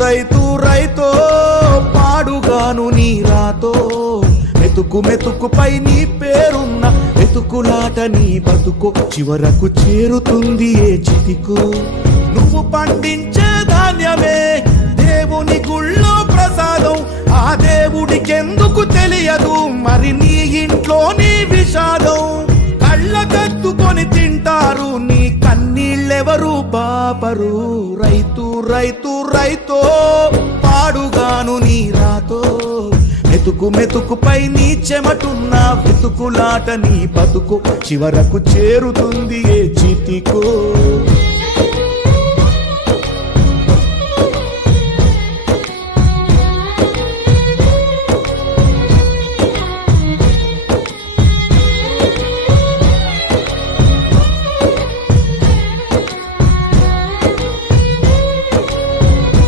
రైతు రైతో పాడుగాను నీ రాతో మెతుకు మెతుకుపై నీ పేరున్న మెతుకులాట నీ బతుకు చివరకు చేరుతుంది ఏ చితికు నువ్వు పండించే ధాన్యమే దేవుని గుళ్ళో ప్రసాదం ఆ దేవుడికెందుకు తెలియదు మరి నీ ఇంట్లో నీ విషాదం కళ్ళకత్తుకొని తింటారు నీ కన్నీళ్ళెవరు పాపరు రైతు రైతు రైతో పాడుగాను నీ రాతో మెతుకు మెతుకుపై నీ చెమటున్న వెతుకులాట నీ బతుకు చివరకు చేరుతుంది ఏ చితికో